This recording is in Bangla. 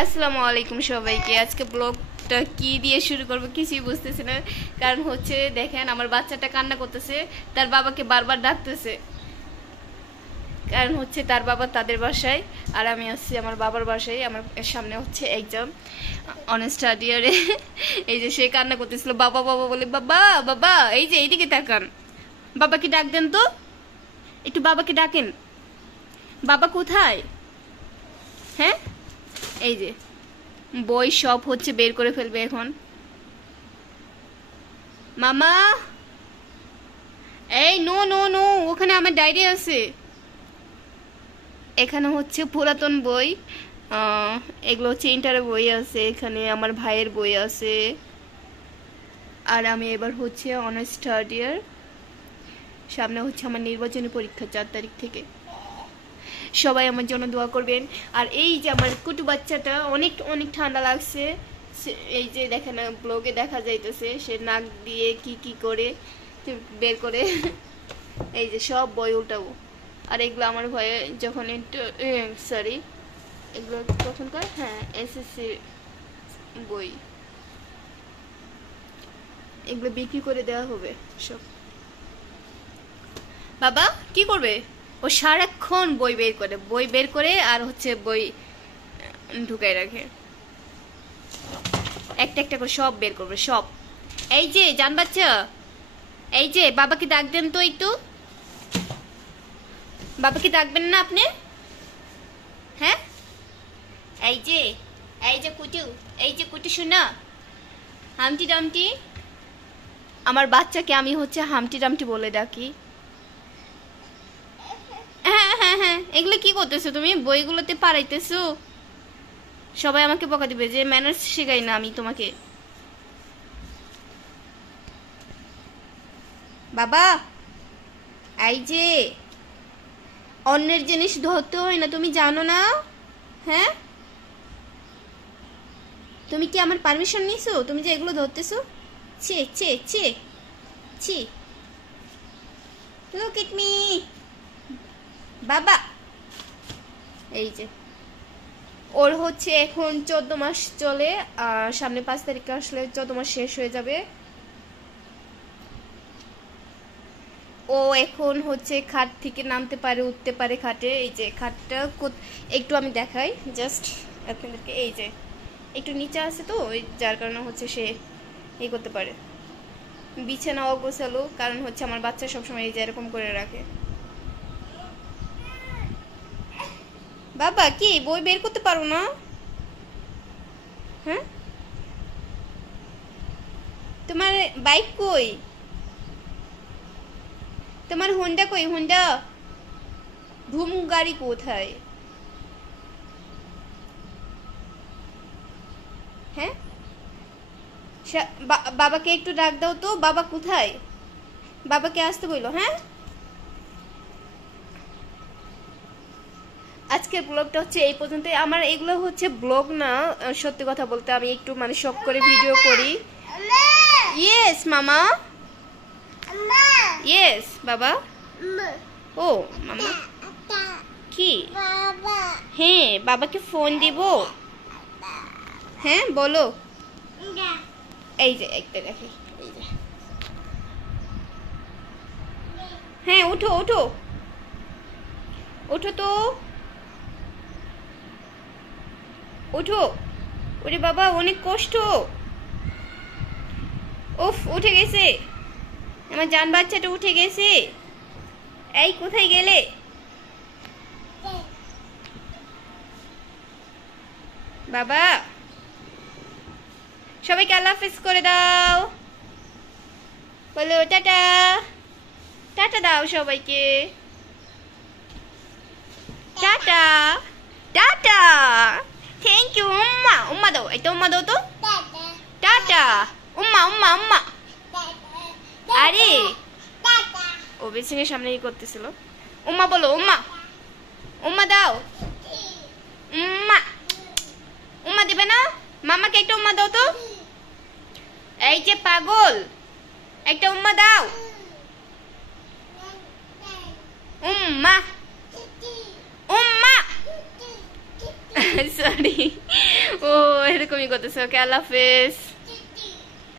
আসসালামু আলাইকুম সবাইকে। আজকে ব্লগটা কি দিয়ে শুরু করব কিছুই বুঝতেছি না, কারণ হচ্ছে দেখেন আমার বাচ্চাটা কান্না করতেছে, তার বাবাকে বারবার ডাকতেছে, কারণ হচ্ছে তার বাবা তাদের বাসায় আর আমি আসছি আমার বাবার বাসায়। আমার সামনে হচ্ছে এক্সাম অন স্টাডি ইয়ারে। এই যে সে কান্না করতেছিল বাবা বাবা বলে, বাবা বাবা এই যে এইদিকে তাকান, বাবাকে ডাক দেন তো, একটু বাবাকে ডাকেন, বাবা কোথায়? হ্যাঁ, এই যে বই সব হচ্ছে বের করে ফেলবে এখন। মামা এই নো নো নো, ওখানে আমার ডায়েরি আছে, এখানে হচ্ছে পুরাতন বই, এগুলো হচ্ছে ইন্টারের বই আছে, এখানে আমার ভাইয়ের বই আছে, আর আমি এবার হচ্ছে অনার্স থার্ড ইয়ার। সামনে হচ্ছে আমার নির্বাচনী পরীক্ষা 4 তারিখ থেকে। সবাই আমার জন্য দোয়া করবেন। আর এই যে আমার কুটু বাচ্চাটা অনেক অনেক ঠান্ডা লাগছে, এই যে দেখেন ব্লগে দেখা যাইতেছে সে নাক দিয়ে কি কি করে বের করে। এই যে সব বই উল্টাবো, আর এগুলো আমার ভয়ে যখন সরি এগুলো তখনকার, হ্যাঁ এসএসসি বই, এগুলো বিক্রি করে দেওয়া হবে সব। বাবা কি করবে? ও সারাক্ষণ বই বের করে আর হচ্ছে বই ঢুকাই রাখে, একটা একটা করে সব বের করবে সব। এই যে জান বাচ্চা, এই যে বাবাকে ডাক দেন তো একটু, বাবাকে ডাকবেন না আপনি? হ্যাঁ, এই যে কুটু, এই যে কুটু শোনা, হামটি ডামটি। আমার বাচ্চাকে আমি হচ্ছে হামটি ডামটি বলে ডাকি। হ্যাঁ হ্যাঁ হ্যাঁ, এগুলো কি করতেছো তুমি? বইগুলোতে পারাইতেছো, সবাই আমাকে বকা দিবে যে ম্যানার্স শেখাই না আমি তোমাকে। বাবা এই যে অন্যের জিনিস ধরতে হয় না, তুমি জানো না? হ্যাঁ, তুমি কি আমার পারমিশন নিছো? তুমি যে এগুলো ধরতেছো, ছি ছি ছি ছি, লুক এট মি বাবা। এই যে ওর হচ্ছে এখন 14 মাস চলে, আর সামনে 5 তারিখে আসলে 14 মাস শেষ হয়ে যাবে। ও এখন হচ্ছে খাট থেকে নামতে পারে, উঠতে পারে খাটে। এই যে খাটটা একটু আমি দেখাই জাস্ট আপনাদেরকে, এই যে একটু নিচে আছে তো, ওই যার কারণে হচ্ছে সে এই করতে পারে। বিছানা অগোছালো, কারণ হচ্ছে আমার বাচ্চা সবসময় এই যে এরকম করে রাখে। বাবা কি বই বের করতে পারো না? হ্যাঁ, তোমার বাইক কই? তোমার হোন্ডা কই? হোন্ডা ধুম গাড়ি কোথায়? হ্যাঁ, বাবাকে একটু ডাক দাও তো, বাবা কোথায়? বাবাকে আসতে বললো। হ্যাঁ, আজকের ব্লগটা হচ্ছে এই পর্যন্ত। আমার এগুলো হচ্ছে ব্লগ না, সত্যি কথা বলতে আমি একটু মানে শখ করে ভিডিও করি। ইয়েস মামা, ইয়েস বাবা। ও মামা কি? হ্যাঁ বাবাকে ফোন দিব। হ্যাঁ বলো। এই যে একটা দেখি, এই যে হ্যাঁ উঠো উঠো উঠো তো, উঠো। ওরে বাবা অনেক কষ্ট। উফ উঠে গেছে আমার জান বাচ্চাটা, উঠে গেছে। এই কোথায় গেলে? বাবা সবাইকে আল্লাহ হাফেজ করে দাও, বলো টাটা, টাটা দাও সবাইকে, টাটা টাটা, থ্যাংক ইউ। উম্মা উম্মা দাও, একটা উম্মা দাও তো, টাটা উম্মা উম্মা উম্মা। আরে ও বেসিনের সামনে কি করতেছিল? উম্মা বলো, উম্মা উম্মা দাও, উম্মা উম্মা দিবে না? মামাকে একটা উম্মা দাও তো। এই যে পাগল, একটা উম্মা দাও, উম্মা উম্মা। সরি ও এরকমই করতেছে। ওকে, আল্লাহ হাফেজ।